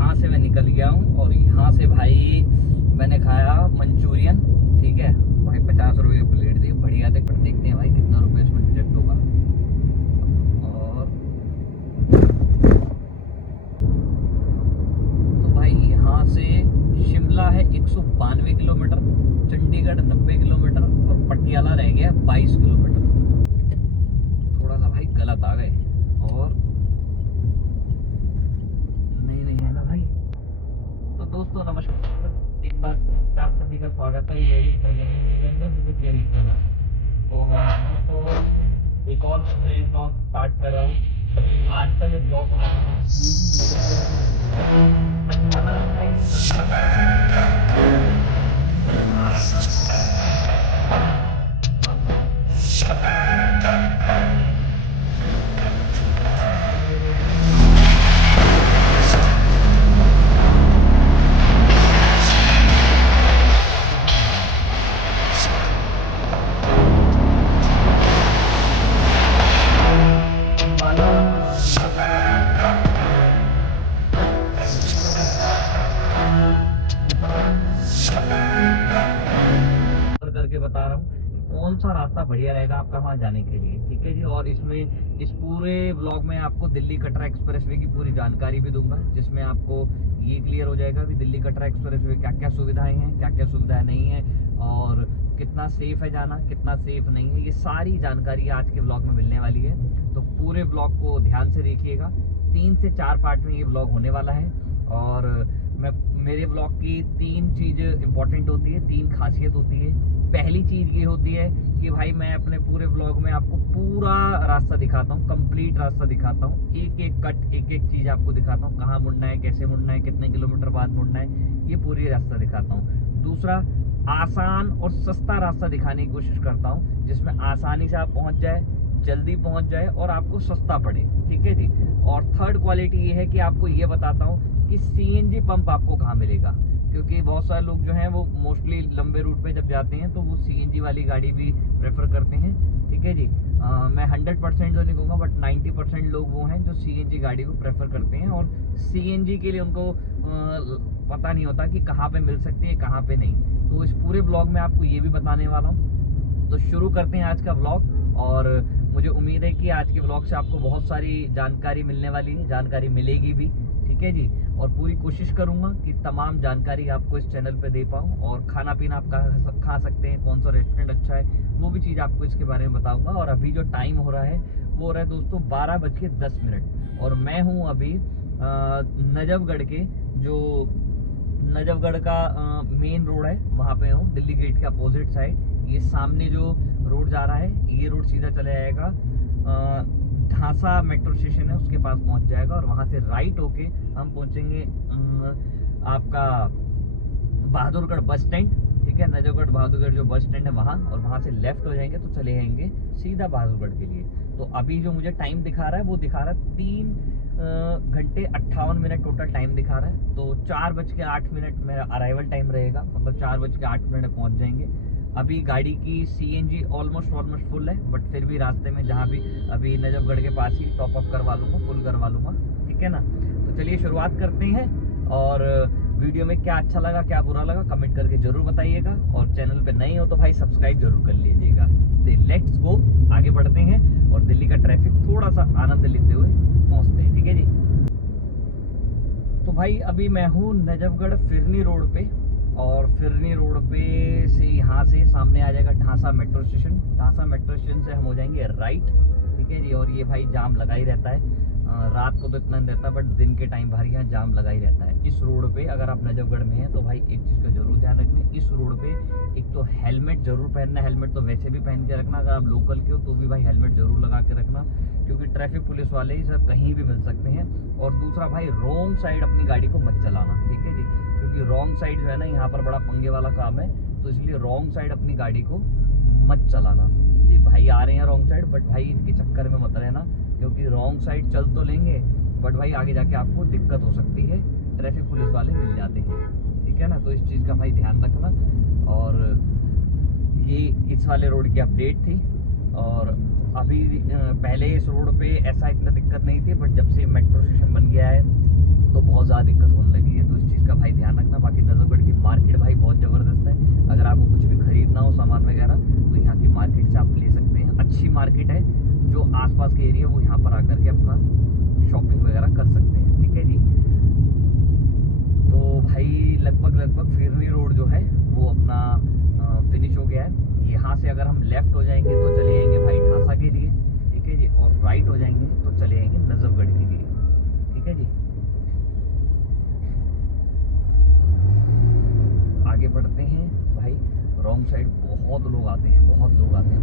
यहाँ से मैं निकल गया हूँ और यहाँ से भाई मैंने खाया मंचूरियन। ठीक है भाई, 50 रुपये की प्लेट थी, बढ़िया थे। पर देखते हैं भाई कितना रुपये इसमें डिडक्ट होगा। और तो भाई यहाँ से शिमला है 192 किलोमीटर, चंडीगढ़ 90 किलोमीटर और पटियाला रह गया 22 किलोमीटर। थोड़ा सा भाई गलत आ गए और नहीं है ना भाई। तो दोस्तों नमस्कार, एक बार आप सभी का स्वागत है ये तो एक और स्टार्ट कर रहा हूँ। आज का जो ब्लॉग करके बता रहा हूँ कौन सा रास्ता बढ़िया रहेगा आपका वहाँ जाने के लिए। ठीक है जी। और इसमें इस पूरे ब्लॉग में आपको दिल्ली कटरा एक्सप्रेसवे की पूरी जानकारी भी दूंगा, जिसमें आपको ये क्लियर हो जाएगा कि दिल्ली कटरा एक्सप्रेसवे क्या क्या सुविधाएं हैं, क्या क्या सुविधाएं नहीं है और कितना सेफ है जाना, कितना सेफ नहीं है। ये सारी जानकारी आज के ब्लॉग में मिलने वाली है, तो पूरे ब्लॉग को ध्यान से देखिएगा। 3 से 4 पार्ट में ये ब्लॉग होने वाला है और मेरे ब्लॉग की 3 चीज़ इंपॉर्टेंट होती है, 3 खासियत होती है। पहली चीज़ ये होती है कि भाई मैं अपने पूरे ब्लॉग में आपको पूरा रास्ता दिखाता हूँ, कंप्लीट रास्ता दिखाता हूँ, एक एक कट, एक एक चीज़ आपको दिखाता हूँ, कहाँ मुड़ना है, कैसे मुड़ना है, कितने किलोमीटर बाद मुड़ना है, ये पूरी रास्ता दिखाता हूँ। दूसरा, आसान और सस्ता रास्ता दिखाने की कोशिश करता हूँ, जिसमें आसानी से आप पहुँच जाए, जल्दी पहुँच जाए और आपको सस्ता पड़े। ठीक है जी। और थर्ड क्वालिटी ये है कि आपको ये बताता हूँ कि सीएनजी पंप आपको कहाँ मिलेगा, क्योंकि बहुत सारे लोग जो हैं वो मोस्टली लंबे रूट पे जब जाते हैं तो वो सीएनजी वाली गाड़ी भी प्रेफर करते हैं। ठीक है जी। मैं 100% तो नहीं कहूँगा, बट 90% लोग वो हैं जो सीएनजी गाड़ी को प्रेफर करते हैं और सीएनजी के लिए उनको पता नहीं होता कि कहाँ पे मिल सकती है, कहाँ पे नहीं। तो इस पूरे ब्लॉग में आपको ये भी बताने वाला हूँ। तो शुरू करते हैं आज का ब्लॉग और मुझे उम्मीद है कि आज के ब्लॉग से आपको बहुत सारी जानकारी मिलने वाली है, जानकारी मिलेगी भी। ठीक है जी। और पूरी कोशिश करूंगा कि तमाम जानकारी आपको इस चैनल पे दे पाऊँ और खाना पीना आप खा सकते हैं, कौन सा रेस्टोरेंट अच्छा है, वो भी चीज़ आपको इसके बारे में बताऊंगा। और अभी जो टाइम हो रहा है वो हो रहा है दोस्तों 12:10 और मैं हूँ अभी नजफगढ़ के, जो नजफगढ़ का मेन रोड है वहाँ पे हूँ, दिल्ली गेट के अपोजिट साइड। ये सामने जो रोड जा रहा है ये रोड सीधा चला जाएगा ढांसा मेट्रो स्टेशन है उसके पास पहुंच जाएगा और वहां से राइट होके हम पहुंचेंगे आपका बहादुरगढ़ बस स्टैंड। ठीक है, नजफगढ़ बहादुरगढ़ जो बस स्टैंड है वहाँ, और वहाँ से लेफ्ट हो जाएंगे तो चले जाएंगे सीधा बहादुरगढ़ के लिए। तो अभी जो मुझे टाइम दिखा रहा है वो दिखा रहा है 3 घंटे 58 टोटल टाइम दिखा रहा है। तो 4:08 मेरा अराइवल टाइम रहेगा, मतलब 4:08 पहुँच जाएंगे। अभी गाड़ी की सीएनजी ऑलमोस्ट फुल है, बट फिर भी रास्ते में जहाँ भी अभी नजफगढ़ के पास ही टॉप अप करवा लूँगा, फुल करवा लूँगा। ठीक है ना। तो चलिए शुरुआत करते हैं और वीडियो में क्या अच्छा लगा क्या बुरा लगा कमेंट करके जरूर बताइएगा और चैनल पे नए हो तो भाई सब्सक्राइब जरूर कर लीजिएगा। तो लेट्स गो, आगे बढ़ते हैं और दिल्ली का ट्रैफिक थोड़ा सा आनंद लेते हुए पहुँचते हैं। ठीक है जी। तो भाई अभी मैं हूँ नजफगढ़ फिरनी रोड पे और फिरनी रोड पे से यहाँ से सामने आ जाएगा Dhansa metro station. Dhansa metro station से हम हो जाएंगे राइट। ठीक है जी। और ये भाई जाम लगा ही रहता है, रात को तो इतना नहीं रहता बट दिन के टाइम भारी यहाँ जाम लगा ही रहता है। इस रोड पे अगर आप नजफगढ़ में हैं तो भाई एक चीज़ का जरूर ध्यान रखना, इस रोड पे एक तो हेलमेट जरूर पहनना। हेलमेट तो वैसे भी पहन के रखना, अगर आप लोकल के हो तो भी भाई हेलमेट जरूर लगा के रखना, क्योंकि ट्रैफिक पुलिस वाले ही सब कहीं भी मिल सकते हैं। और दूसरा भाई रॉन्ग साइड अपनी गाड़ी को मत चलाना। ठीक है जी, क्योंकि रॉन्ग साइड जो है ना यहाँ पर बड़ा पंगे वाला काम है, तो इसलिए रॉन्ग साइड अपनी गाड़ी को मत चलाना। ये भाई आ रहे हैं रॉन्ग साइड, बट भाई इनके चक्कर में मत रहना, क्योंकि रॉन्ग साइड चल तो लेंगे बट भाई आगे जाके आपको दिक्कत हो सकती है, ट्रैफिक पुलिस वाले मिल जाते हैं। ठीक है ना। तो इस चीज़ का भाई ध्यान रखना। और ये इस वाले रोड की अपडेट थी। और अभी पहले इस रोड पे ऐसा इतना दिक्कत नहीं थी, बट जब से मेट्रो स्टेशन बन गया है तो बहुत ज़्यादा दिक्कत होने अच्छी मार्केट है, जो आसपास के एरिया वो यहाँ पर आकर के अपना शॉपिंग वगैरह कर सकते हैं। ठीक है जी। तो भाई लगभग फिरनी रोड जो है वो अपना फिनिश हो गया है। यहाँ से अगर हम लेफ्ट हो जाएंगे तो चले जाएंगे भाई ढांसा के लिए। ठीक है जी। और राइट हो जाएंगे तो चले जाएंगे नजफगढ़ के लिए। ठीक है जी। आगे बढ़ते हैं भाई। रॉन्ग साइड बहुत लोग आते हैं,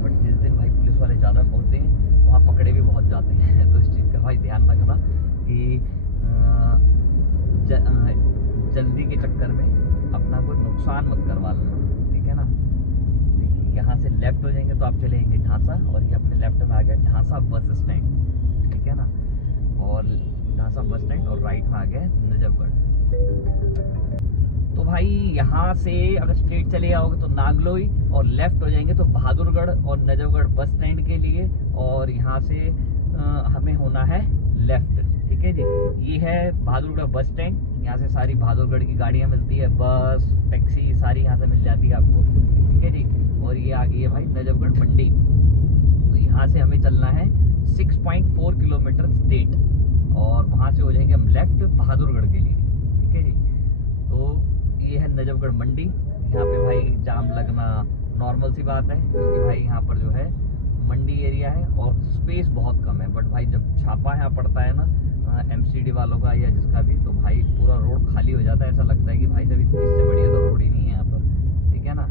बट जिस दिन भाई पुलिस वाले ज़्यादा होते हैं वहाँ पकड़े भी बहुत जाते हैं। तो इस चीज़ का भाई ध्यान रखना कि जल्दी के चक्कर में अपना कोई नुकसान मत करवा लेना। ठीक है ना। देखिए यहाँ से लेफ्ट हो जाएंगे तो आप चले जाएंगे ढांसा, और ये अपने लेफ्ट में आ गया ढांसा बस स्टैंड। ठीक है ना। और ढांसा बस स्टैंड और राइट में आ गया नजफगढ़। तो भाई यहाँ से अगर स्ट्रेट चले जाओगे तो नागलोई, और लेफ्ट हो जाएंगे तो बहादुरगढ़ और नजफगढ़ बस स्टैंड के लिए। और यहाँ से हमें होना है लेफ्ट। ठीक है जी। ये है बहादुरगढ़ बस स्टैंड। यहाँ से सारी बहादुरगढ़ की गाड़ियाँ मिलती है, बस टैक्सी सारी यहाँ से मिल जाती है आपको। ठीक है जी। और ये आ गई है भाई नजफगढ़ मंडी। तो यहाँ से हमें चलना है 6.4 किलोमीटर स्ट्रेट, और वहाँ से हो जाएंगे हम लेफ्ट बहादुरगढ़ के लिए। ठीक है जी। तो ये है नजफगढ़ मंडी। यहाँ पे भाई जाम लगना नॉर्मल सी बात है, क्योंकि भाई यहाँ पर जो है मंडी एरिया है और स्पेस बहुत कम है। बट भाई जब छापा यहाँ पड़ता है ना एमसीडी वालों का या जिसका भी, तो भाई पूरा रोड खाली हो जाता है। ऐसा लगता है कि भाई जब इससे बढ़िया तो रोड ही नहीं है यहाँ पर। ठीक है ना।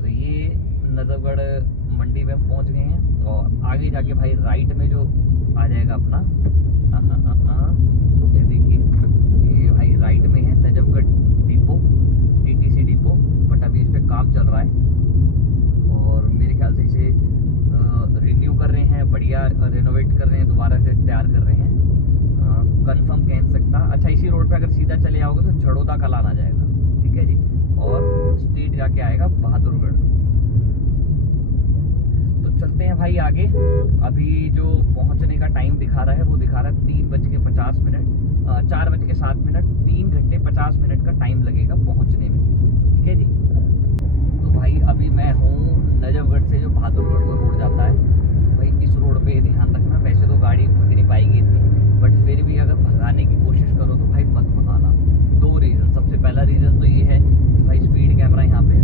तो ये नजफगढ़ मंडी में हम पहुँच गए हैं, और आगे जाके भाई राइट में जो आ जाएगा अपना ये देखिए, ये भाई राइट में है Najafgarh depot, TTC depot. But अभी इस पर काम चल रहा है, और मेरे ख्याल से इसे रिन्यू कर रहे हैं, बढ़िया रेनोवेट कर रहे हैं, दोबारा से तैयार कर रहे हैं। कंफर्म कह नहीं सकता। अच्छा, इसी रोड पे अगर सीधा चले जाओगे तो झड़ोदा कलान आ जाएगा। ठीक है जी। और स्ट्रेट जाके आएगा बहादुरगढ़। तो चलते हैं भाई आगे। अभी जो पहुंचने का टाइम दिखा रहा है वो दिखा रहा है 3:50, 4:07, 3 घंटे 50 मिनट का टाइम लगेगा पहुंचने में। ठीक है जी। तो भाई अभी मैं हूँ नजफगढ़ से जो बहादुरगढ़ का रोड जाता है, भाई इस रोड पे ध्यान रखना। वैसे तो गाड़ी भग नहीं पाएगी इतनी, बट फिर भी अगर भगाने की कोशिश करो तो भाई मत भगाना। 2 रीज़न। सबसे पहला रीज़न तो ये है कि भाई स्पीड कैमरा यहाँ पे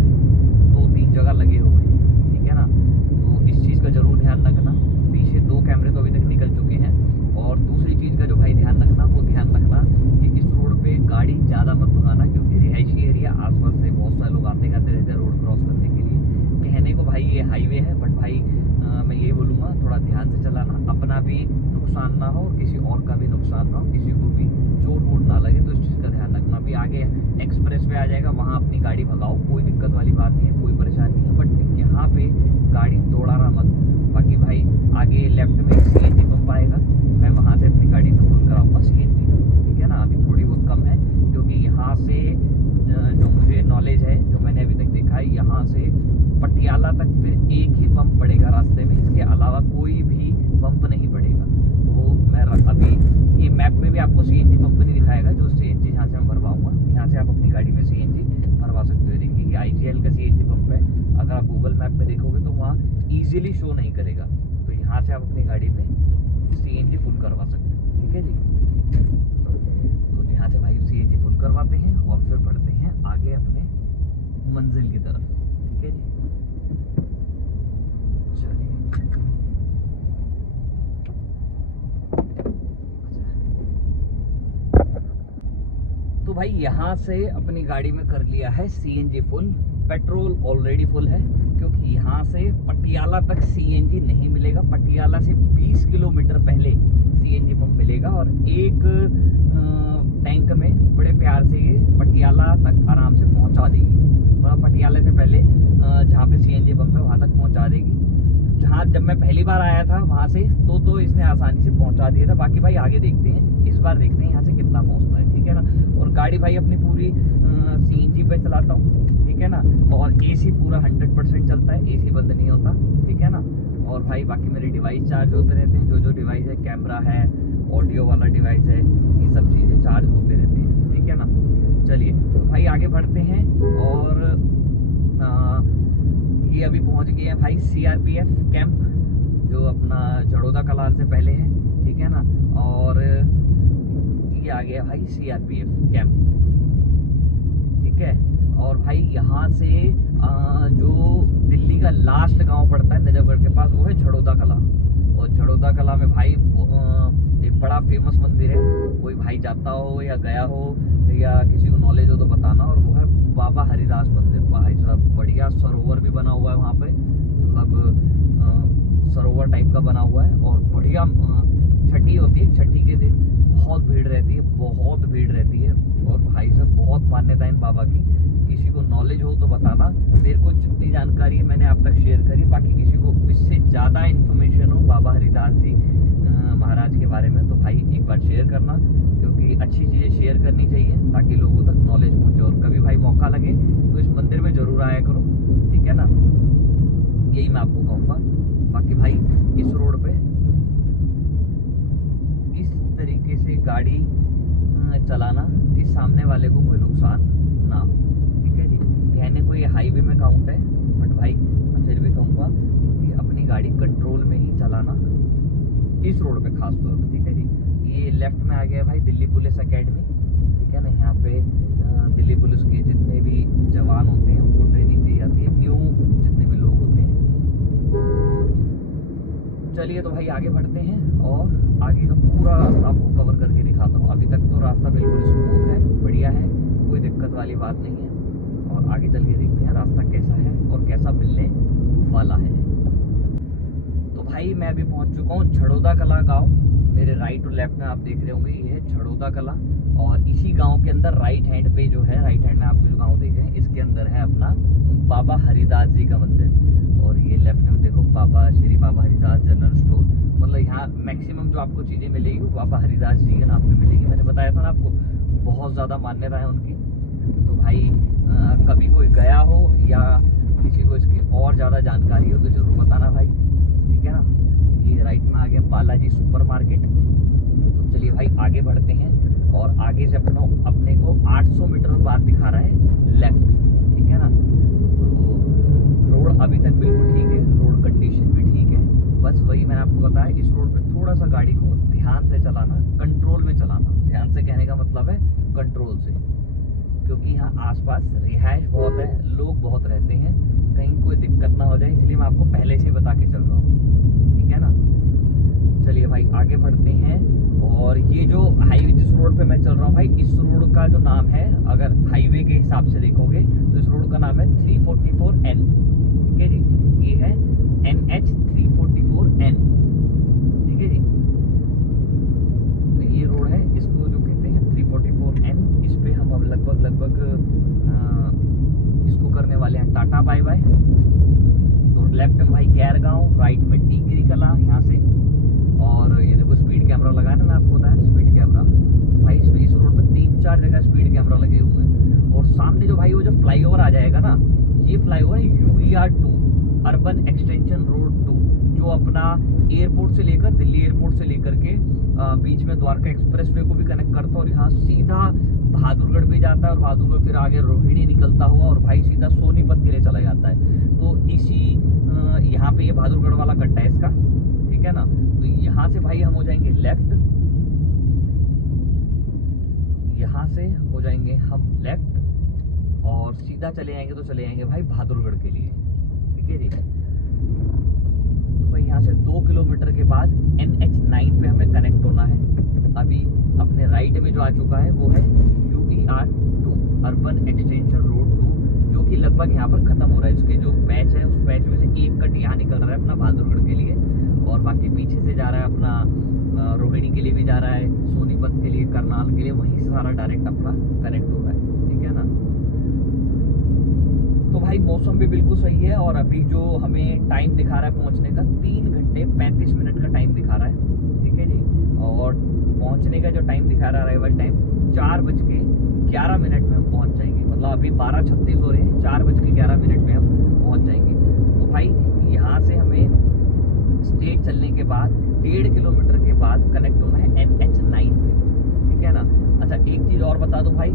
2-3 जगह लगे हुए हैं। ठीक है ना। तो इस चीज़ का ज़रूर ध्यान रखना। पीछे 2 कैमरे तो अभी तक निकल चुके हैं। और दूसरी चीज़ का जो भाई ध्यान रखना कि इस रोड पे गाड़ी ज़्यादा मत भगाना, क्योंकि रिहायशी एरिया आसपास से बहुत सारे लोग आते जाते रहते हैं रोड क्रॉस करने के लिए। कहने को भाई ये हाईवे है, बट भाई मैं यही बोलूँगा थोड़ा ध्यान से चलाना, अपना भी नुकसान ना हो और किसी और का भी नुकसान ना हो, किसी को भी चोट वोट ना लगे। तो इस चीज़ का ध्यान रखना। अभी आगे एक्सप्रेस वे आ जाएगा, वहाँ अपनी गाड़ी भगाओ, कोई दिक्कत वाली बात नहीं है, कोई परेशानी नहीं है। बट यहाँ पे गाड़ी दौड़ाना मत। बाकी भाई आगे लेफ्ट में सीएनजी पंप आएगा, मैं वहाँ से अपनी गाड़ी में फुल कराऊंगा सीएनजी। ठीक है ना। अभी थोड़ी बहुत कम है, क्योंकि यहाँ से जो मुझे नॉलेज है, जो मैंने अभी तक देखा है, यहाँ से पटियाला तक फिर एक ही पंप पड़ेगा रास्ते में, इसके अलावा कोई भी पंप नहीं पड़ेगा। तो मैं अभी ये मैप में भी आपको सीएनजी पंप नहीं दिखाएगा, जो सीएनजी यहाँ से मैं भरवाऊँगा। यहाँ से आप अपनी गाड़ी में सीएनजी भरवा सकते हो। देखिए ये आईजीएल का सीएनजी पंप है। अगर आप गूगल मैप में देखोगे तो वहाँ ईजिली शो नहीं करेगा। तो यहाँ से आप अपनी गाड़ी में सीएनजी फुल करवा सकते हैं। ठीक है जी। तो यहाँ से भाई सीएनजी फुल करवाते हैं और फिर बढ़ते हैं आगे अपने मंजिल की तरफ। ठीक है जी। चलिए। तो भाई यहाँ से अपनी गाड़ी में कर लिया है CNG full. Petrol already full है, क्योंकि यहाँ से पटियाला तक सीएनजी नहीं मिलेगा। पटियाला से 20 किलोमीटर पहले सीएनजी पंप मिलेगा, और एक टैंक में बड़े प्यार से ये पटियाला तक आराम से पहुँचा देगी। मतलब पटियाला से पहले जहाँ पे सीएनजी पंप है वहाँ तक पहुँचा देगी। जहाँ जब मैं पहली बार आया था वहाँ से तो इसने आसानी से पहुँचा दिया था। बाकी भाई आगे देखते हैं, इस बार देखते हैं यहाँ से कितना पहुँचता है। ठीक है ना। और गाड़ी भाई अपनी पूरी सीएनजी पे चलाता हूँ। ठीक है ना। और एसी पूरा 100% चलता है, एसी बंद नहीं होता। ठीक है ना। और भाई बाकी मेरे डिवाइस चार्ज होते रहते हैं, जो डिवाइस है, कैमरा है, ऑडियो वाला डिवाइस है, ये सब चीज़ें चार्ज होते रहती हैं। ठीक है ना। चलिए तो भाई आगे बढ़ते हैं। और ये अभी पहुंच गए हैं भाई सीआरपीएफ कैंप, जो अपना झड़ौदा कलान से पहले है, ठीक है ना। और ये आ गया भाई सीआरपीएफ कैंप, ठीक है। और भाई यहाँ से जो दिल्ली का लास्ट गांव पड़ता है नजफगढ़ के पास, वो है झड़ौदा कला। और झड़ौदा कला में भाई एक बड़ा फेमस मंदिर है, कोई भाई जाता हो या गया हो या किसी को नॉलेज हो तो बताना। और वो है बाबा हरिदास मंदिर। भाई साहब बढ़िया सरोवर भी बना हुआ है वहाँ पे, मतलब सरोवर टाइप का बना हुआ है। और बढ़िया छठी होती है, छठी के दिन बहुत भीड़ रहती है, बहुत भीड़ रहती है। और भाई साहब बहुत मान्यता है इन बाबा की, किसी को नॉलेज हो तो बताना। मेरे को जितनी जानकारी है मैंने आप तक शेयर करी, बाकी किसी को इससे ज़्यादा इन्फॉर्मेशन हो बाबा हरिदास जी महाराज के बारे में तो भाई एक बार शेयर करना, क्योंकि अच्छी चीज़ें शेयर करनी चाहिए ताकि लोगों तक नॉलेज पहुँचे। और कभी भाई मौका लगे तो इस मंदिर में ज़रूर आया करो, ठीक है ना। यही मैं आपको कहूँगा। बाकी भाई इस रोड पे इस तरीके से गाड़ी चलाना कि सामने वाले को कोई नुकसान ना हो, ठीक है जी। कहने को ये हाईवे में काउंट है, बट भाई मैं फिर भी कहूँगा कि अपनी गाड़ी कंट्रोल में ही चलाना इस रोड पे खास तौर पे, ठीक है जी। ये लेफ्ट में आ गया भाई दिल्ली पुलिस एकेडमी, ठीक है ना। यहाँ पे दिल्ली पुलिस के जितने भी जवान होते हैं उनको ट्रेनिंग दी जाती है, न्यू जितने भी लोग होते हैं। चलिए तो भाई आगे बढ़ते हैं और आगे का पूरा रास्ता आपको कवर करके दिखाता हूँ। अभी तक तो रास्ता बिल्कुल स्मूथ है, बढ़िया है, कोई दिक्कत वाली बात नहीं है। और आगे चल के देखते हैं रास्ता कैसा है और कैसा मिलने वाला है। तो भाई मैं अभी पहुंच चुका हूँ झड़ौदा कला गांव। मेरे राइट और लेफ्ट में आप देख रहे होंगे, ये है झड़ौदा कला। और इसी गांव के अंदर राइट हैंड पे जो है, राइट हैंड में आपको जो गांव देख रहे हैं, इसके अंदर है अपना बाबा हरिदास जी का मंदिर। और ये लेफ्ट में देखो बाबा श्री बाबा हरिदास जनरल स्टोर। मतलब यहाँ मैक्सिमम जो आपको चीज़ें मिलेगी वो बाबा हरिदास जी के नाम पे मिलेगी। मैंने बताया था ना आपको, बहुत ज़्यादा मान्यता है उनकी। तो भाई कभी कोई गया हो या किसी को इसकी और ज़्यादा जानकारी हो तो ज़रूर बताना भाई, ठीक है ना। ये राइट में आ गया बालाजी सुपर मार्केट। तो चलिए भाई आगे बढ़ते हैं। और आगे से अपने को 800 मीटर बाद दिखा रहा है लेफ्ट, ठीक है ना। तो रोड अभी तक बिल्कुल ठीक है, रोड कंडीशन भी ठीक है। बस वही मैंने आपको बताया, इस रोड पे थोड़ा सा गाड़ी को ध्यान से चलाना, कंट्रोल में चलाना। ध्यान से कहने का मतलब है कंट्रोल से, क्योंकि यहाँ आसपास रिहाइश बहुत है, लोग बहुत रहते हैं, कहीं कोई दिक्कत ना हो जाए, इसलिए मैं आपको पहले से बता के चल रहा हूँ, ठीक है ना। चलिए भाई आगे बढ़ते हैं। और ये जो हाईवे जिस रोड पे मैं चल रहा हूँ भाई, इस रोड का जो नाम है, अगर हाईवे के हिसाब से देखोगे तो इस रोड का नाम है 344N, ठीक है जी। ये है NH 344N, ठीक है जी। तो ये रोड है, इसको जो कहते हैं 344N। इस पे हम अब लगभग इसको करने वाले हैं टाटा बाय बाय। तो लेफ्ट में भाई गैरगांव, राइट में टीकरी कला यहाँ से। और ये देखो स्पीड कैमरा लगा है ना, मैं आपको बताया स्पीड कैमरा भाई। इसमें इस रोड पे 3-4 जगह स्पीड कैमरा लगे हुए हैं। और सामने जो भाई वो जो फ्लाईओवर आ जाएगा ना, ये फ्लाईओवर है UER2, अर्बन एक्सटेंशन रोड 2, जो अपना एयरपोर्ट से लेकर, दिल्ली एयरपोर्ट से लेकर के बीच में द्वारका एक्सप्रेसवे को भी कनेक्ट करता है। और यहाँ सीधा बहादुरगढ़ भी जाता है, और बहादुरगढ़ फिर आगे रोहिणी निकलता हुआ और भाई सीधा सोनीपत के लिए चला जाता है। तो इसी यहाँ पे ये बहादुरगढ़ वाला कट्टा है इसका, ठीक है ना। तो यहाँ से भाई हम हो जाएंगे लेफ्ट, यहाँ से हो जाएंगे हम लेफ्ट और सीधा चले जाएंगे तो चले जाएंगे भाई बहादुरगढ़ के लिए, ठीक है जी। तो भाई यहाँ से 2 किलोमीटर के बाद NH9 पे हमें कनेक्ट होना है। अभी अपने राइट में जो आ चुका है वो है UER2, अर्बन एक्सटेंशन रोड 2, जो कि लगभग यहाँ पर खत्म हो रहा है। इसके जो पैच है उस पैच में से एक कट यहाँ निकल रहा है अपना बहादुरगढ़ के लिए, और बाकी पीछे से जा रहा है अपना रोहिणी के लिए भी जा रहा है, सोनीपत के लिए, करनाल के लिए, वहीं से सारा डायरेक्ट अपना कनेक्ट हो रहा है, ठीक है ना। तो भाई मौसम भी बिल्कुल सही है। और अभी जो हमें टाइम दिखा रहा है पहुंचने का, 3 घंटे 35 मिनट का टाइम दिखा रहा है, ठीक है जी। और पहुंचने का जो टाइम दिखा रहा है अराइवल टाइम 4:11 में हम पहुंच जाएंगे। मतलब अभी 12:36 हो रहे हैं, 4:11 में हम पहुंच जाएंगे। तो भाई यहाँ से हमें स्ट्रेट चलने के बाद 1.5 किलोमीटर के बाद कनेक्ट होना है NH9 पे, ठीक है ना। अच्छा एक चीज़ और बता दूं भाई,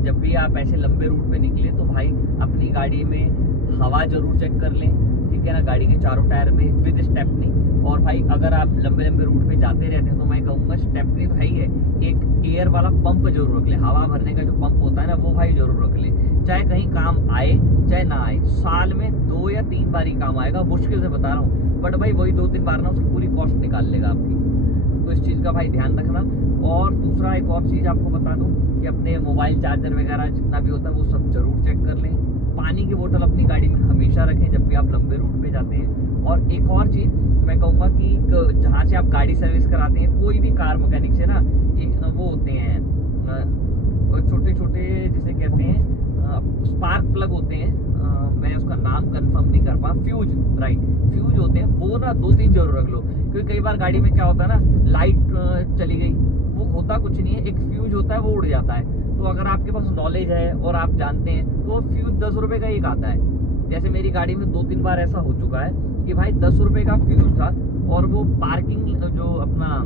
जब भी आप ऐसे लंबे रूट पे निकले तो भाई अपनी गाड़ी में हवा जरूर चेक कर लें, ठीक है ना, गाड़ी के चारों टायर में विद स्टेपनी। और भाई अगर आप लंबे लंबे रूट पे जाते रहते हैं तो मैं कहूँगा स्टेपनी तो है ही है, एक एयर वाला पंप जरूर रख ले, हवा भरने का जो पंप होता है ना वो भाई जरूर रख ले, चाहे कहीं काम आए चाहे ना आए, साल में 2 या 3 बार ही काम आएगा, मुश्किल से बता रहा हूँ, बट भाई वही 2-3 बार ना उसकी पूरी कॉस्ट निकाल लेगा आपकी। तो इस चीज़ का भाई ध्यान रखना। और दूसरा एक और चीज़ आपको बता दूं कि अपने मोबाइल चार्जर वगैरह जितना भी होता है वो सब जरूर चेक कर लें। पानी की बोतल अपनी गाड़ी में हमेशा रखें जब भी आप लंबे रूट पे जाते हैं। और एक और चीज़ मैं कहूँगा कि जहाँ से आप गाड़ी सर्विस कराते हैं, कोई भी कार मैकेनिक से ना एक वो होते हैं छोटे छोटे जिसे कहते हैं स्पार्क प्लग होते हैं, मैं उसका नाम कंफर्म नहीं कर पा, फ्यूज, राइट, फ्यूज होते हैं, वो ना 2-3 जरूर रख लो, क्योंकि कई बार गाड़ी में क्या होता है ना, लाइट चली गई, वो होता कुछ नहीं है, एक फ्यूज होता है वो उड़ जाता है। तो अगर आपके पास नॉलेज है और आप जानते हैं तो फ्यूज 10 रुपए का एक आता है। जैसे मेरी गाड़ी में 2-3 बार ऐसा हो चुका है कि भाई 10 रुपए का फ्यूज था और वो पार्किंग जो अपना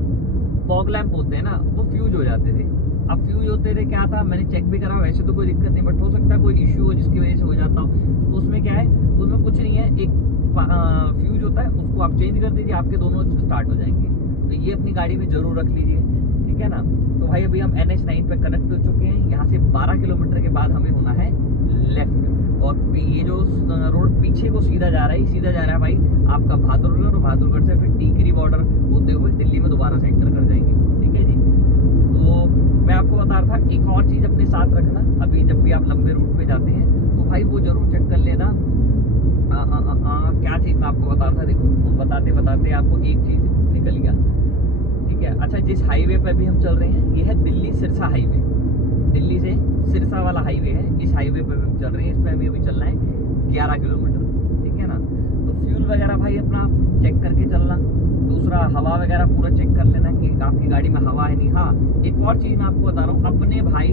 फॉग लैंप होते हैं ना वो फ्यूज हो जाते थे। अब फ्यूज होते थे, क्या था, मैंने चेक भी करा, वैसे तो कोई दिक्कत नहीं, बट हो सकता है कोई इश्यू हो जिसकी वजह से हो जाता हो। तो उसमें क्या है, उसमें कुछ नहीं है, एक फ्यूज होता है, उसको आप चेंज कर दीजिए, आपके दोनों स्टार्ट हो जाएंगे। तो ये अपनी गाड़ी में जरूर रख लीजिए, ठीक है ना। तो भाई अभी हम NH9 पे कनेक्ट हो चुके हैं, यहाँ से 12 किलोमीटर के बाद हमें होना है लेफ्ट, और ये जो रोड पीछे को सीधा जा रहा है, सीधा जा रहा है भाई आपका बहादुरगढ़, और बहादुरगढ़ से फिर टीकरी बॉर्डर होते हुए दिल्ली में दोबारा से एंटर कर जाएंगे, ठीक है जी। तो मैं आपको बता रहा था एक और चीज़ अपने साथ रखना, अभी जब भी आप लंबे रूट पे जाते हैं तो भाई वो जरूर चेक कर लेना। क्या चीज़ मैं आपको बता रहा था, देखो बताते बताते आपको एक चीज़ निकल गया, ठीक है। अच्छा, जिस हाईवे पे अभी हम चल रहे हैं ये है दिल्ली सिरसा हाईवे, दिल्ली से सिरसा वाला हाईवे है, इस हाईवे पे हम चल रहे हैं, इस पे हमें अभी चलना है 11 किलोमीटर, ठीक है ना। तो फ्यूल वगैरह भाई अपना चेक करके चलना, दूसरा हवा वगैरह पूरा चेक कर लेना कि आपकी गाड़ी में हवा है नहीं। हाँ, एक और चीज़ मैं आपको बता रहा हूँ, अपने भाई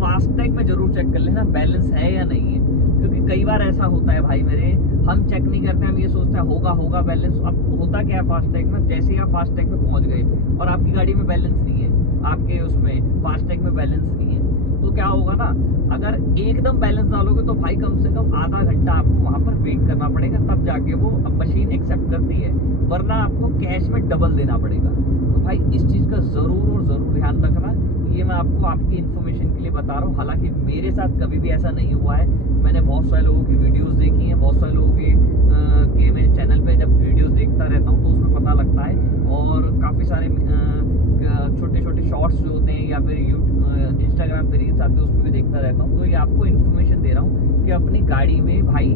फास्टैग में जरूर चेक कर लेना बैलेंस है या नहीं है, क्योंकि कई बार ऐसा होता है भाई मेरे, हम चेक नहीं करते, हम ये सोचते हैं होगा बैलेंस। अब होता क्या है फास्टैग में, जैसे ही आप फास्टैग में पहुंच गए और आपकी गाड़ी में बैलेंस नहीं है, आपके उसमें फास्टैग में बैलेंस नहीं है, तो क्या होगा ना, अगर एकदम बैलेंस डालोगे तो भाई कम से कम आधा घंटा आपको वहां पर वेट करना पड़ेगा, तब जाके वो मशीन एक्सेप्ट करती है, वरना आपको कैश में डबल देना पड़ेगा। तो भाई इस चीज़ का ज़रूर और ज़रूर ध्यान रखना, ये मैं आपको आपकी इन्फॉर्मेशन के लिए बता रहा हूँ। हालांकि मेरे साथ कभी भी ऐसा नहीं हुआ है, मैंने बहुत सारे लोगों की वीडियोस देखी हैं, बहुत सारे लोगों के मेरे चैनल पे जब वीडियोस देखता रहता हूँ तो उसमें पता लगता है, और काफ़ी सारे छोटे छोटे शॉर्ट्स जो होते हैं या फिर इंस्टाग्राम पे रील्स आते हैं उसमें भी देखता रहता हूँ। तो ये आपको इन्फॉर्मेशन दे रहा हूँ कि अपनी गाड़ी में भाई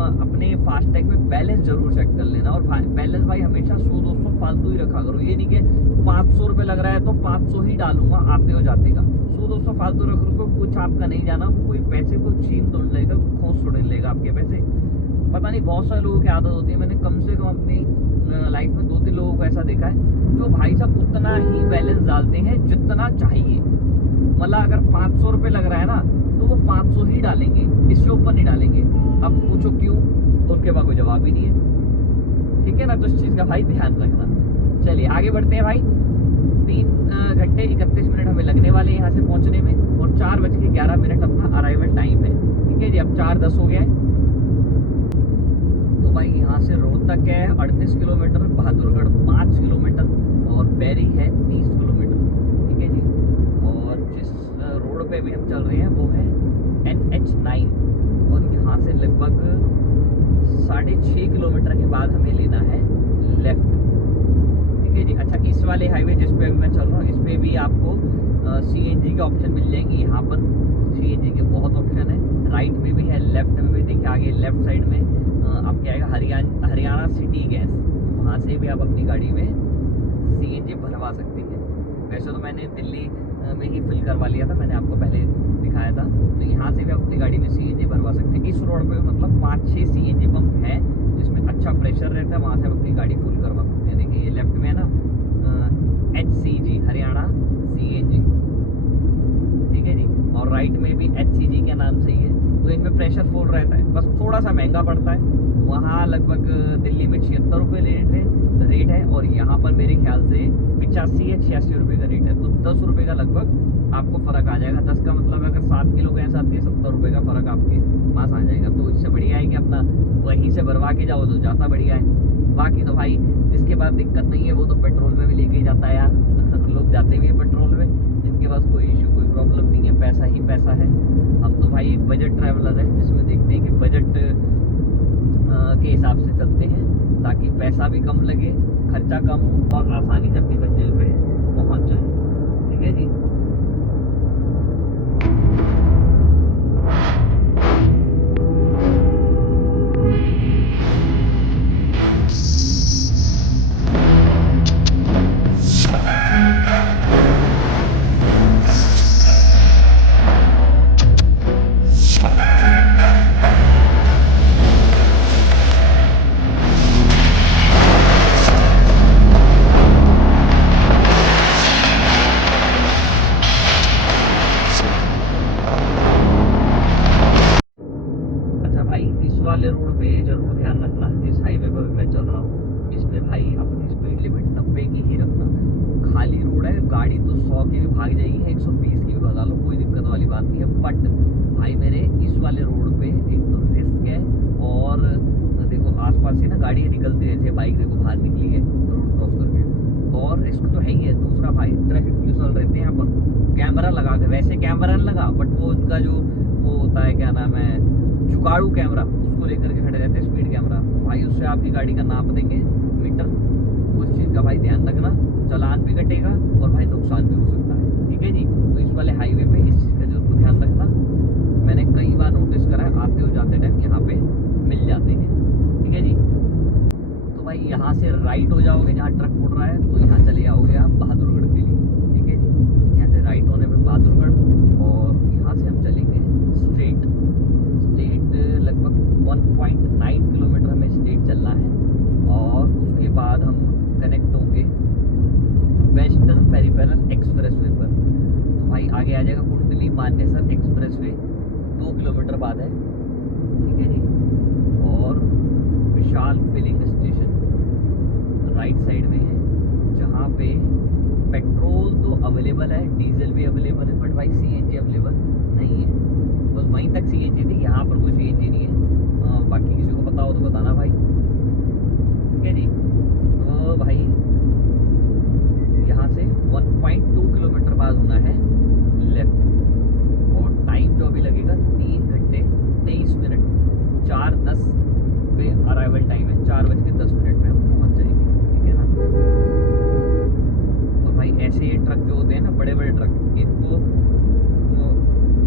अपने फास्टैग में बैलेंस जरूर चेक कर लेना, और बैलेंस भाई हमेशा 100-200 फालतू ही रखा करो, ये नहीं कि 500 रुपये लग रहा है तो 500 ही डालूंगा आते हो जाते का, 100-200 फालतू रख लो, कुछ आपका नहीं जाना, कोई पैसे को छीन तोड़ लेगा, खोस तोड़ लेगा आपके पैसे। पता नहीं, बहुत सारे लोगों की आदत होती है, मैंने कम से कम अपनी लाइफ में 2-3 लोगों को ऐसा देखा है जो भाई साहब उतना ही बैलेंस डालते हैं जितना चाहिए, मतलब अगर 500 रुपये लग रहा है ना तो वो 500 ही डालेंगे, इससे ऊपर नहीं डालेंगे। अब पूछो क्यों, तो उनके पास कोई जवाब ही नहीं है, ठीक है ना। तो इस चीज़ का भाई ध्यान रखना। चलिए आगे बढ़ते हैं भाई, 3 घंटे 31 मिनट हमें लगने वाले हैं यहाँ से पहुँचने में, और 4:11 अपना अराइवल टाइम है, ठीक है जी। अब 4:10 हो गया है, तो भाई यहाँ से रोहतक है 38 किलोमीटर, बहादुरगढ़ 5 किलोमीटर, और बैरी है 30 किलोमीटर, ठीक है जी। और जिस रोड पे भी हम चल रहे हैं वो है NH9, और यहाँ से लगभग 6.5 किलोमीटर के बाद हमें लेना है लेफ्ट, ठीक है जी। अच्छा, इस वाले हाईवे जिस पे अभी मैं चल रहा हूँ इस पे भी आपको CNG के ऑप्शन मिल जाएंगे, यहाँ पर CNG के बहुत ऑप्शन है, राइट में भी है, लेफ्ट में भी, देखिए आगे लेफ्ट साइड में आपके आएगा हरियाणा सिटी गैस, तो वहाँ से भी आप अपनी गाड़ी में CNG भरवा सकते हैं। वैसे तो मैंने दिल्ली में ही फिल करवा लिया था, मैंने आपको पहले दिखाया था, तो यहाँ से भी आप अपनी गाड़ी में CNG भरवा सकते हैं। इस रोड पे मतलब 5-6 CNG पंप है जिसमें अच्छा प्रेशर रहता है, वहाँ से आप अपनी गाड़ी फुल करवा सकते हैं। देखिए ये लेफ्ट में है ना HCG, हरियाणा CNG, ठीक है जी, और राइट में भी HCG के नाम से ही है। तो इनमें प्रेशर फुल रहता है, बस थोड़ा सा महंगा पड़ता है, वहाँ लगभग दिल्ली में 76 रुपये रेट है, और यहाँ पर मेरे ख्याल से 85 या 86 रुपये का रेट है, तो 10 रुपये का लगभग आपको फ़र्क आ जाएगा। 10 का मतलब अगर 7 किलो गैस आती है, 70 रुपये का फ़र्क आपके पास आ जाएगा। तो इससे बढ़िया है कि अपना वहीं से भरवा के जाओ तो ज़्यादा बढ़िया है। बाकी तो भाई जिसके पास दिक्कत नहीं है वो तो पेट्रोल में भी लेके ही जाता है यार। लोग जाते भी हैं पेट्रोल में, जिनके पास कोई इशू कोई प्रॉब्लम नहीं है, पैसा ही पैसा है। हम तो भाई एक बजट ट्रैवलर है, जिसमें देखते हैं कि बजट के हिसाब से चलते हैं, ताकि पैसा भी कम लगे, खर्चा कम हो और आसानी से अपनी मंजिल पे पहुंच जाए। ठीक है जी। अच्छा भाई, इस वाले रोड पे जरूर ध्यान रखना, जिस हाईवे पर मैं चल रहा हूँ इस पे भाई अपनी स्पीड लिमिट 90 की ही रखना। खाली रोड है, गाड़ी तो 100 की भी भाग जाएगी, 120 की भी भगा लो, कोई दिक्कत वाली बात नहीं है। बट भाई मेरे इस वाले रोड पे एक तो रिस्क है, और देखो आसपास से ना गाड़ी निकलती है, जैसे बाइक देखो बाहर निकली है रोड क्रॉस करके, और रिस्क तो है ही है। दूसरा भाई ट्रैफिक पुलिस वाले रहते हैं यहाँ पर, कैमरा लगा के, वैसे कैमरा नहीं लगा बट वो उनका जो वो होता है, क्या नाम है, जुगाड़ू कैमरा, उसको लेकर के खड़े रहते हैं, स्पीड कैमरा। तो भाई उससे आपकी गाड़ी का नाप देंगे मीटर, तो इस चीज़ का भाई ध्यान रखना, चालान भी कटेगा और भाई नुकसान भी हो सकता है। ठीक है जी। तो इस वाले हाईवे पे इस चीज़ का जरूर ध्यान रखना। मैंने कई बार नोटिस करा है, आते हो जाते टाइम यहाँ पे मिल जाते हैं। ठीक है जी। तो भाई यहाँ से राइट हो जाओगे, जहाँ ट्रक मुड़ रहा है तो यहाँ चले जाओगे आप बहादुरगढ़ के लिए। ठीक है जी। यहाँ से राइट होने पे बहादुरगढ़, और यहाँ से हम चलेंगे स्ट्रेट लगभग 1.9 किलोमीटर हमें स्ट्रेट चलना है, और उसके बाद हम कनेक्ट होंगे वेस्टर्न पेरिफेरल एक्सप्रेसवे पर। तो भाई आगे आ जाएगा कुंडली मानेसर एक्सप्रेसवे, 2 किलोमीटर बाद है। ठीक है जी। और विशाल फिलिंग स्टेशन राइट साइड में है, जहाँ पे पेट्रोल तो अवेलेबल है, डीजल भी अवेलेबल है, बट भाई सीएनजी अवेलेबल नहीं है। बस वहीं तक सीएनजी थी, यहाँ पर कोई सीएनजी नहीं है। बाकी किसी को पता हो तो बताना भाई। ठीक है जी। तो भाई यहाँ से 1.2 किलोमीटर बाद होना है लेफ्ट, और टाइम जो अभी लगेगा 3 घंटे 23 मिनट, 4:10 पे अराइवल टाइम है, 4:10 में हम पहुँच जाएंगे। ठीक है ना। और भाई ऐसे ये ट्रक जो होते हैं ना, बड़े बड़े ट्रक, इनको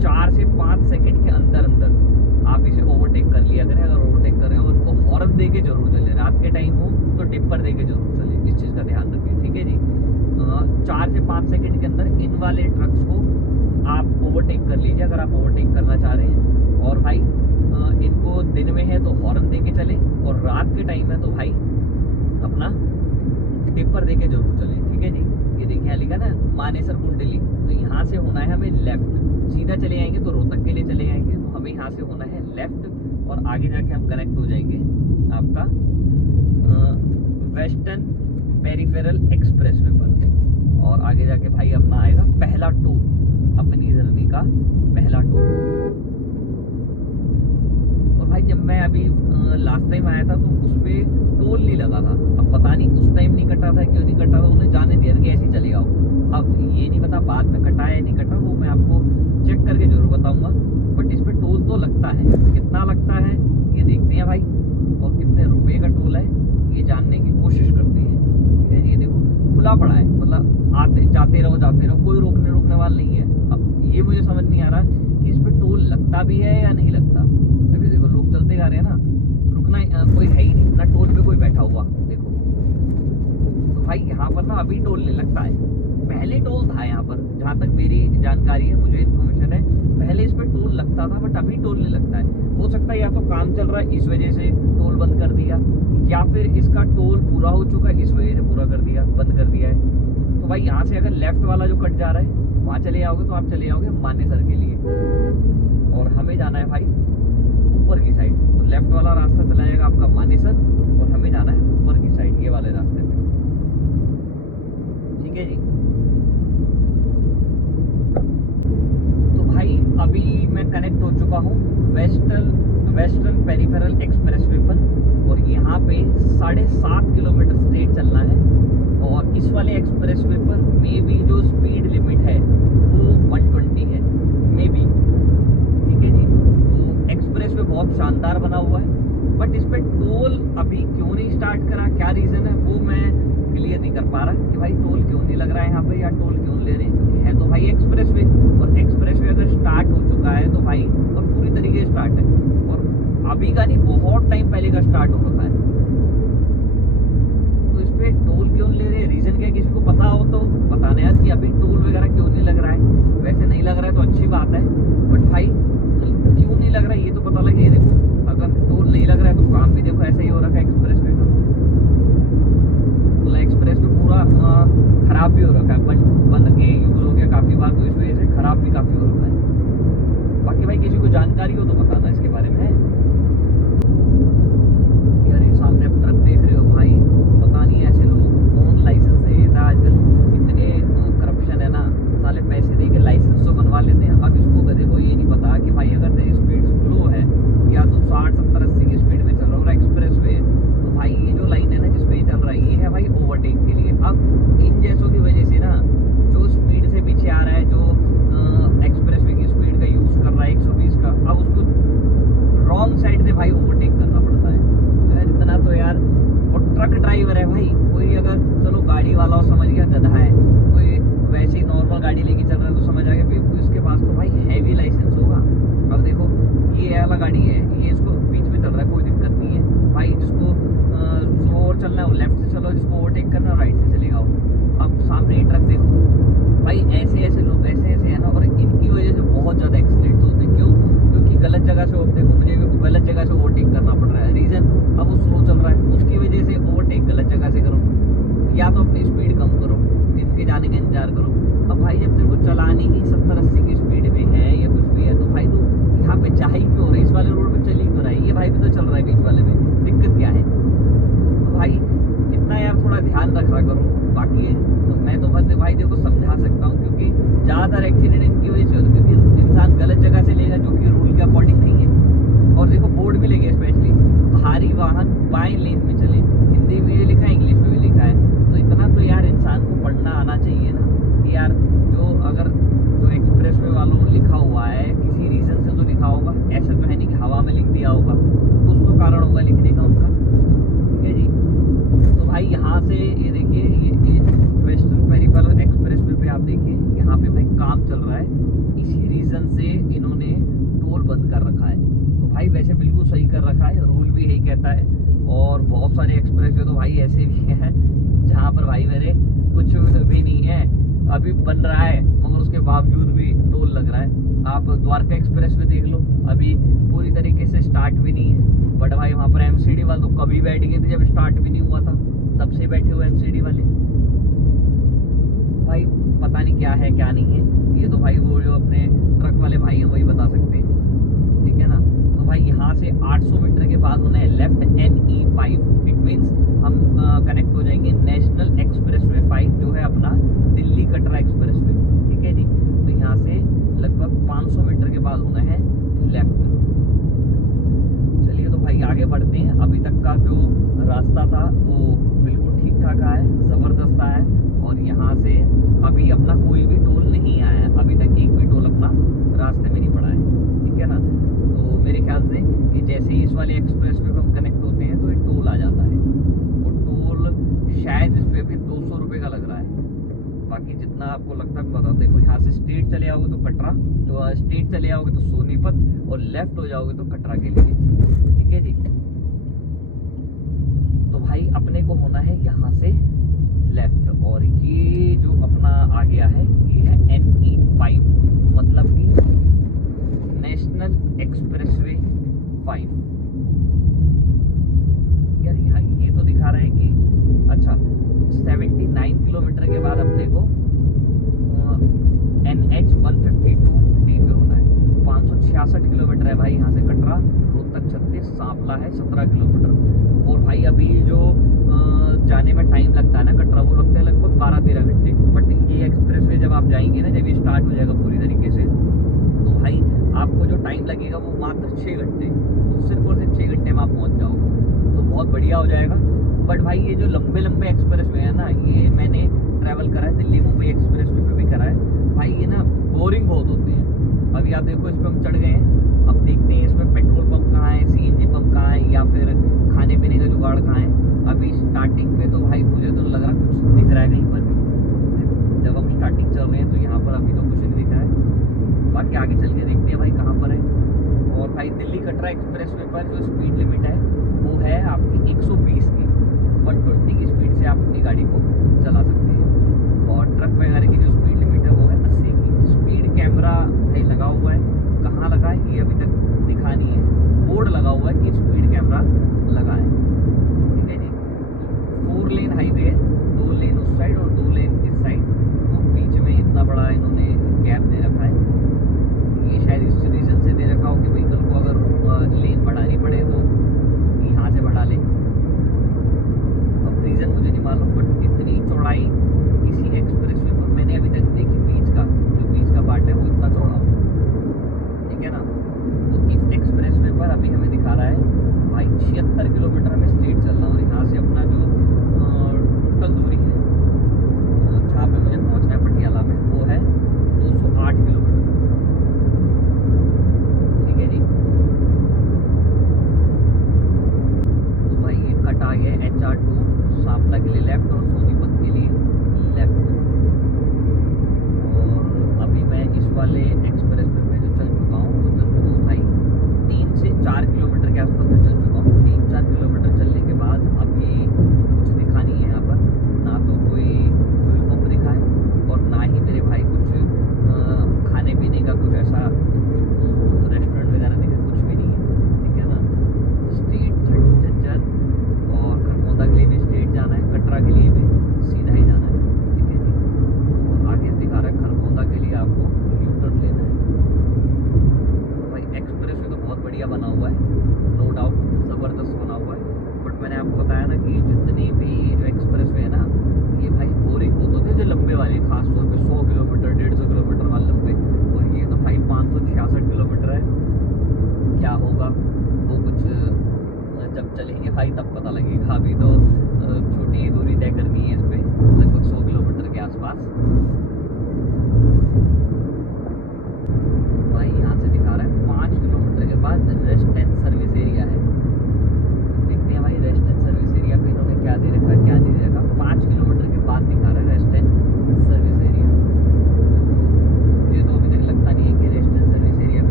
4 से 5 सेकंड के अंदर अंदर आप इसे ओवरटेक कर लिया करें। अगर ओवरटेक कर रहे हो उनको हॉर्न दे के जरूर चले, रात के टाइम हो तो डिपर दे के जरूर चले, इस चीज़ का ध्यान रखिए। ठीक है जी। 4 से 5 सेकंड के अंदर इन वाले ट्रक्स को आप ओवरटेक कर लीजिए, अगर आप ओवरटेक करना चाह रहे हैं। और भाई इनको दिन में है तो हॉर्न दे के चले, और रात के टाइम है तो भाई अपना टिपर दे के जरूर चले। ठीक है जी। ये देखिए यहाँ लिखा ना मानेसर कुंडली, तो यहाँ से होना है हमें लेफ्ट, सीधा चले जाएंगे तो रोहतक के लिए चले जाएंगे, तो हमें यहाँ से होना है लेफ्ट, और आगे जाके हम कनेक्ट हो जाएंगे आपका वेस्टर्न पेरिफेरल एक्सप्रेसवे पर। और आगे जाके भाई अपना आएगा पहला टोल, अपनी जर्नी का पहला टोल। और भाई जब मैं अभी लास्ट टाइम आया था तो उस पर टोल नहीं लगा था, अब पता नहीं उस टाइम नहीं कटा था, क्यों नहीं कटा था, उन्हें जाने दिया कि ऐसे ही चले आओ। अब ये नहीं पता बाद में कटा है नहीं कटा, वो मैं आपको चेक करके जरूर बताऊंगा। बट इस पर टोल तो लगता है, कितना लगता है ये देखते हैं भाई, और कितने रुपए का टोल है ये जानने की कोशिश करते हैं। ठीक है। ये देखो खुला पड़ा है, मतलब आते जाते रहो, कोई रोकने वाला नहीं है। अब ये मुझे समझ नहीं आ रहा कि इस पर टोल लगता भी है या नहीं लगता। अभी देखो लोग चलते जा रहे हैं ना, रुकना कोई है ही नहीं ना, टोल पे कोई बैठा हुआ देखो। तो भाई यहाँ पर ना अभी टोल नहीं लगता है, पहले टोल था यहाँ पर, जहाँ तक मेरी जानकारी है, मुझे इन्फॉर्मेशन है, पहले इस पर टोल लगता था, बट अभी टोल नहीं लगता है। हो सकता है या तो काम चल रहा है इस वजह से टोल बंद कर दिया, या फिर इसका टोल पूरा हो चुका है इस वजह से पूरा कर दिया, बंद कर दिया है। तो भाई यहाँ से अगर लेफ्ट वाला जो कट जा रहा है वहाँ चले जाओगे तो आप चले जाओगे मानेसर के लिए, और हमें जाना है भाई ऊपर की साइड। तो लेफ्ट वाला रास्ता चला जाएगा आपका मानेसर, और हमें जाना है ऊपर की साइड, ये वाले रास्ते पे। ठीक है जी। अभी मैं कनेक्ट हो चुका हूँ वेस्टर्न पेरिफेरल एक्सप्रेसवे पर, और यहाँ पे 7.5 किलोमीटर स्ट्रेट चलना है। और इस वाले एक्सप्रेसवे पर मे बी जो स्पीड लिमिट है वो 120 है, मे बी, ठीक है जी। तो एक्सप्रेसवे बहुत शानदार बना हुआ है, बट इस पर टोल अभी क्यों नहीं स्टार्ट करा, क्या रीज़न है वो मैं क्लियर नहीं कर पा रहा कि भाई टोल क्यों नहीं लग रहा है यहाँ पे, या टोल क्यों ले रहे हैं, क्योंकि है तो भाई एक्सप्रेसवे, और एक्सप्रेसवे अगर स्टार्ट हो चुका है तो भाई और पूरी तरीके से स्टार्ट है, और अभी का नहीं बहुत टाइम पहले का स्टार्ट हो रखा है। तो इस पर टोल क्यों ले रहे हैं, रीज़न क्या है, किसी को पता हो तो बताना यार कि अभी टोल वगैरह क्यों नहीं लग रहा है। वैसे नहीं लग रहा है तो अच्छी बात है, बट भाई क्यों नहीं लग रहा है ये तो पता लगे। ये देखो, अगर टोल नहीं लग रहा है तो काम भी देखो ऐसा ही हो रखा है एक्सप्रेसवे का, मतलब एक्सप्रेसवे पूरा खराब भी हो रखा है, बन के यूज़ हो गया काफ़ी बार, तो इस वजह से खराब भी काफ़ी हो रखा है। बाकी भाई किसी को जानकारी हो तो बताना इसके बारे में। यार ये सामने आप ट्रक देख रहे हो भाई, पता नहीं ऐसे लोग कौन लाइसेंस दे देता है आजकल, इतने करप्शन है ना, साले पैसे दे के लाइसेंस तो बनवा लेते हैं। अब इसको गधे को ये नहीं पता कि भाई अगर तेरी स्पीड स्लो है या तो 60, 70, 80 की स्पीड में चल रहा है एक्सप्रेस वे, तो भाई ये जो लाइन है ना जिसपे चल रहा है ये है भाई ओवरटेक के लिए। अब इन जैसों की वजह से ना जो स्पीड से पीछे आ रहा है, जो एक्सप्रेस वे की स्पीड का यूज़ कर रहा है 120 का, अब उसको रॉन्ग साइड से भाई ओवरटेक करना पड़ता है यार। इतना तो यार, और ट्रक ड्राइवर है भाई, कोई अगर चलो गाड़ी वाला हो समझ गया गधा है, कोई वैसे ही नॉर्मल गाड़ी लेके चल रहा है तो समझ आ गया बेवकूफ़, इसके पास तो भाई हैवी लाइसेंस होगा। अब देखो ये वाला गाड़ी है, ये इसको बीच में चल रहा है कोई दिक्कत नहीं है भाई, जिसको स्लो चलना है वो लेफ्ट से चलो, जिसको ओवरटेक करना है राइट से चलेगा वो। अब सामने ये ट्रक देखो भाई, ऐसे लोग ऐसे है ना, और इनकी वजह से बहुत ज़्यादा एक्सीडेंट होते हैं। क्यों? क्योंकि गलत जगह से, देखो मुझे गलत जगह से ओवरटेक करना पड़ रहा है, रीज़न अब वो स्लो चल रहा है उसकी वजह से ओवरटेक गलत जगह से करो, या तो अपनी स्पीड कम करो, इनके जाने का इंतजार करो। अब भाई जब तेरे को चलानी ही 70-80 की स्पीड में है या कुछ भी है, तो भाई तू यहाँ पे जा ही क्यों रहा है, इस वाले रोड पे चल ही क्यों रहा है, ये भाई भी तो चल रहा है बीच वाले में, दिक्कत क्या है। तो भाई इतना यार थोड़ा ध्यान रखा करो। बाकी मैं तो बस भाई देखो समझा सकता हूँ, क्योंकि ज़्यादातर एक्सीडेंट इनकी वजह से होते, क्योंकि इंसान गलत जगह से लेगा जो कि रूल के अकॉर्डिंग नहीं है। और देखो बोर्ड भी लगे स्पेशली, भारी वाहन बाएं लेन में चले, हिंदी में भी लिखा है इंग्लिश में भी लिखा है, तो इतना तो यार इंसान को पढ़ना आना चाहिए ना कि यार जो एक्सप्रेसवे वालों ने लिखा हुआ है किसी रीज़न से तो लिखा होगा, ऐसा तो है नहीं कि हवा में लिख दिया होगा, कुछ तो कारण होगा लिखने का उनका, ठीक है जी। तो भाई यहाँ से ये देखिए, ये वेस्टर्न पेरिफेरल एक्सप्रेसवे पे आप देखिए यहाँ पे भाई काम चल रहा है, इसी रीज़न से इन्होंने टोल बंद कर रखा है। तो भाई वैसे बिल्कुल सही कर रखा है, रूल भी यही कहता है। और बहुत सारे एक्सप्रेसवे तो भाई ऐसे भी हैं जहाँ पर भाई मेरे कुछ भी नहीं है, अभी बन रहा है मगर उसके बावजूद भी टोल लग रहा है। आप द्वारका एक्सप्रेसवे देख लो, अभी पूरी तरीके से स्टार्ट भी नहीं है, बट भाई वहाँ पर एमसीडी वाले तो कभी बैठ गए थे जब स्टार्ट भी नहीं हुआ था, तब से बैठे हुए एमसीडी वाले। भाई पता नहीं क्या है क्या नहीं है, ये तो भाई वो जो अपने ट्रक वाले भाई हैं वही बता सकते हैं, ठीक है ना। तो भाई यहाँ से 800 मीटर के बाद होना है लेफ्ट NE5, इट मीन्स हम कनेक्ट हो जाएंगे नेशनल एक्सप्रेसवे 5 जो है अपना दिल्ली कटरा एक्सप्रेसवे, ठीक है जी। तो यहाँ से लगभग 500 मीटर के बाद होना है लेफ्ट। चलिए तो भाई आगे बढ़ते हैं। अभी तक का जो रास्ता था वो बिल्कुल ठीक ठाक आया है, ज़बरदस्त आया है, और यहाँ से अभी अपना कोई भी टोल नहीं आया है, अभी तक एक भी टोल अपना रास्ते में नहीं पड़ा है, ठीक है ना। तो मेरे ख्याल से कि जैसे ही इस वाले एक्सप्रेसवे पे हम कनेक्ट होते हैं तो ये टोल आ जाता है, और टोल शायद इस पर भी 200 रुपये का लग रहा है, बाकी जितना आपको लगता है बता। देखो यहाँ से स्ट्रेट चले आओगे तो कटरा, तो स्ट्रेट चले आओगे तो सोनीपत, और लेफ्ट हो जाओगे तो कटरा के लिए, ठीक है जी। तो भाई अपने को होना है यहाँ से लेफ्ट, और ये जो अपना आ गया है ये है NE5, मतलब कि नेशनल एक्सप्रेसवे 5। यार यहाँ ये तो दिखा रहा है कि अच्छा 79 किलोमीटर के बाद अपने को NH152D पे होना है। 566 किलोमीटर है भाई यहाँ से कटरा, रोहतक 36, सांपला है 17 किलोमीटर। और भाई अभी जो जाने में टाइम लगता है ना कटरा, वो लगता है लगभग 12-13 घंटे, बट ये एक्सप्रेसवे जब आप जाएंगे ना, जब ये स्टार्ट हो जाएगा पूरी तरीके से, तो भाई टाइम लगेगा वो मात्र 6 घंटे, तो सिर्फ और सिर्फ 6 घंटे में आप पहुंच जाओगे, तो बहुत बढ़िया हो जाएगा। बट भाई ये जो लंबे लंबे एक्सप्रेस वे है ना, ये मैंने ट्रैवल करा है, दिल्ली मुंबई एक्सप्रेस वे पे भी करा है भाई, ये ना बोरिंग बहुत होते हैं। अभी आप देखो इस पर हम चढ़ गए हैं, अब देखते हैं इसमें पेट्रोल पंप कहाँ है, सीएनजी पंप कहाँ है, या फिर खाने पीने का जुगाड़ कहाँ है। अभी स्टार्टिंग पे तो भाई मुझे तो लग रहा कुछ दिख रहा है कहीं पर भी, देखो जब हम स्टार्टिंग चल रहे हैं तो यहाँ पर अभी तो कुछ नहीं दिख रहा है, बाकी आगे चल के देखते हैं भाई कहाँ पर है। और भाई दिल्ली कटरा एक्सप्रेस वे पर जो स्पीड लिमिट है वो है आपकी 120 की, 120 की स्पीड से आप अपनी गाड़ी को चला सकते हैं। और ट्रक वगैरह की जो स्पीड लिमिट है वो है 80 की। स्पीड कैमरा भाई लगा हुआ है, कहाँ लगा है ये अभी तक दिखा नहीं है, बोर्ड लगा हुआ है कि स्पीड कैमरा लगा है, ठीक है जी। 4 लेन हाईवे है, 2 लेन उस साइड और 2 लेन इस साइड, और बीच में इतना बड़ा इन्होंने गैप दे रखा है। ये शायद इस रीजन से दे रखा हो कि व्हीकल को अगर लेन बढ़ानी पड़े तो यहाँ से बढ़ा ले, अब रीजन मुझे नहीं मालूम, बट इतनी चौड़ाई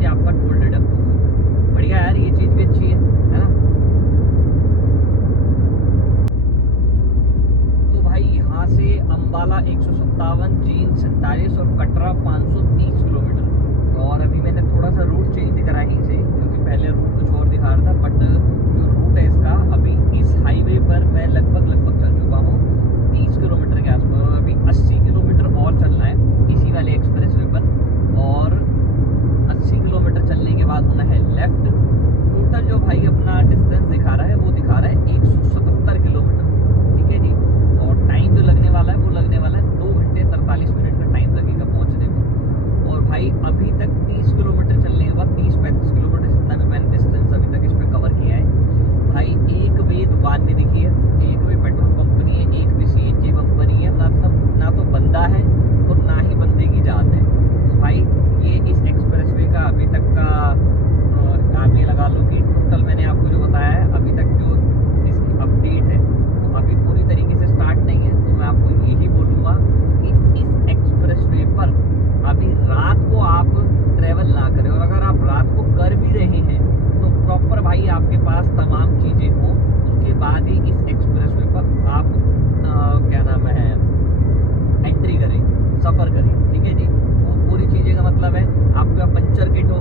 से आपका टोल डिडक्ट होगा। बढ़िया यार, ये चीज़ भी अच्छी है ना। तो भाई यहाँ से अंबाला 157, जींद 47 और कटरा 530 किलोमीटर। और अभी मैंने थोड़ा सा रूट चेंज करा ही से, क्योंकि पहले रूट कुछ और दिखा रहा था, बट जो रूट है इसका, अभी इस हाईवे पर मैं लगभग चल चुका हूँ 30 किलोमीटर के आसपास, और अभी 80 किलोमीटर और चलना है इसी वाले एक्सप्रेस वे पर। और 80 किलोमीटर चलने के बाद होना है लेफ्ट। टोटल जो भाई अपना डिस्टेंस दिखा रहा है वो दिखा रहा है 177 किलोमीटर, ठीक है जी। और टाइम जो लगने वाला है वो लगने वाला है 2 घंटे 43 मिनट का टाइम लगेगा पहुंचने में। और भाई अभी तक 30 किलोमीटर चलने के बाद 30-35 किलोमीटर जितना भी मैंने डिस्टेंस अभी तक इस पर कवर किया है भाई, एक भी दुकान नहीं दिखी है, एक भी पेट्रोल पंप नहीं है, एक भी CNG पंप नहीं है, ना तो बंदा है और ना ही बंदे की जात है। तो भाई ये इस एक्सप्रेस वे का अभी तक का आप ये लगा लो कि टोटल मैंने आपको जो बताया है अभी तक जो इसकी अपडेट है, तो अभी पूरी तरीके से स्टार्ट नहीं है। तो मैं आपको यही बोलूँगा कि इस एक्सप्रेस वे पर अभी रात को आप ट्रैवल ना करें, और अगर आप रात को कर भी रहे हैं तो प्रॉपर भाई आपके पास तमाम चीज़ें हों, उसके बाद ही इस एक्सप्रेस वे पर आप क्या नाम है एंट्री करें, सफ़र करें, ठीक है जी। वो पूरी चीज़ें का मतलब है आपका पंचर किट हो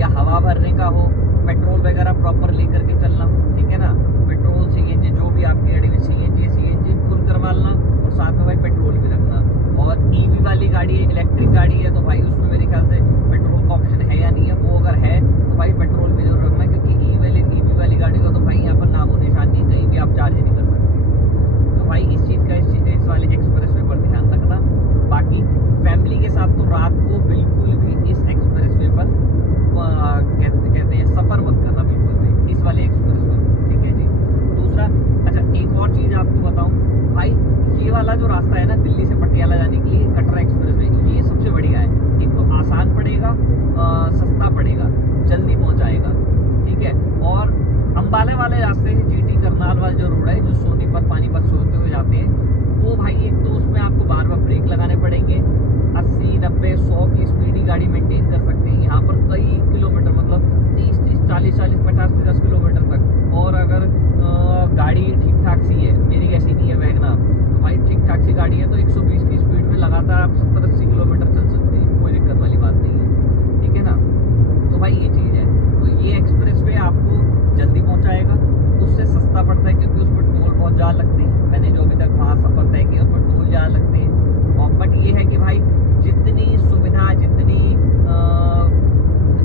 या हवा भरने का हो, पेट्रोल वगैरह प्रॉपर लेकर के चलना, ठीक है ना। पेट्रोल CNG जो भी आपकी गाड़ी में CNG फुल करवा लेना, और साथ में भाई पेट्रोल भी रखना। और EV वाली गाड़ी है, इलेक्ट्रिक गाड़ी है, तो भाई उसमें मेरे ख्याल से पेट्रोल का ऑप्शन है या नहीं है, वो अगर है तो भाई पेट्रोल भी जरूर रखना, क्योंकि EV वाली गाड़ी का तो भाई यहाँ पर नामो निशान नहीं, कहीं भी आप चार्ज नहीं कर सकते। तो भाई इस चीज़ का इस वाले एक्सप्रेस वे पर ध्यान रखना। बाकी फैमिली के साथ तो रात को बिल्कुल भी इस एक्सप्रेस वे पर कहते हैं सफ़र मत करना, बिल्कुल भी इस वाले एक्सप्रेस वे पर, ठीक है जी। दूसरा, अच्छा एक और चीज़ आपको बताऊँ भाई, ये वाला जो रास्ता है ना दिल्ली से पटियाला जाने के लिए, कटरा एक्सप्रेस वे, ये सबसे बढ़िया है। एक तो आसान पड़ेगा, सस्ता पड़ेगा, जल्दी पहुँचाएगा, ठीक है। और अम्बाला वाले रास्ते से GT करनाल वाला जो रोड है, जो सोनीपत पानीपत से होते हुए जाते हैं, वो भाई एक तो उसमें आपको बार बार ब्रेक लगाने पड़ेंगे। 80, 90, 100 की स्पीडी गाड़ी मेंटेन कर सकते हैं यहाँ पर कई किलोमीटर, मतलब 30, 40, 50 किलोमीटर तक। और अगर गाड़ी ठीक ठाक सी है, मेरी कैसी नहीं है वैगनर, तो भाई ठीक ठाक सी गाड़ी है तो 120 की स्पीड में लगातार आप 70-80 किलोमीटर चल सकते हैं, कोई दिक्कत वाली बात नहीं है, ठीक है ना। तो भाई ये चीज़ है। तो ये एक्सप्रेस वे आपको जल्दी पहुँचाएगा, उससे सस्ता पड़ता है, क्योंकि उसमें टोल बहुत ज़्यादा लगते हैं। मैंने जो अभी तक वहाँ सफ़र तय किया उसमें टोल ज़्यादा लगते हैं। और बट ये है कि भाई जितनी सुविधा, जितनी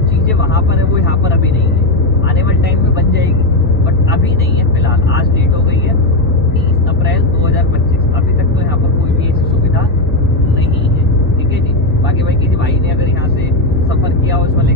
चीज़ें वहाँ पर है वो यहाँ पर अभी नहीं है, आने वाले टाइम में बन जाएगी, बट अभी नहीं है। फिलहाल आज डेट हो गई है 30 अप्रैल 2025, अभी तक तो यहाँ पर कोई भी ऐसी सुविधा नहीं है, ठीक है जी। बाकी भाई किसी भाई ने अगर यहाँ से सफ़र किया हो इस वाले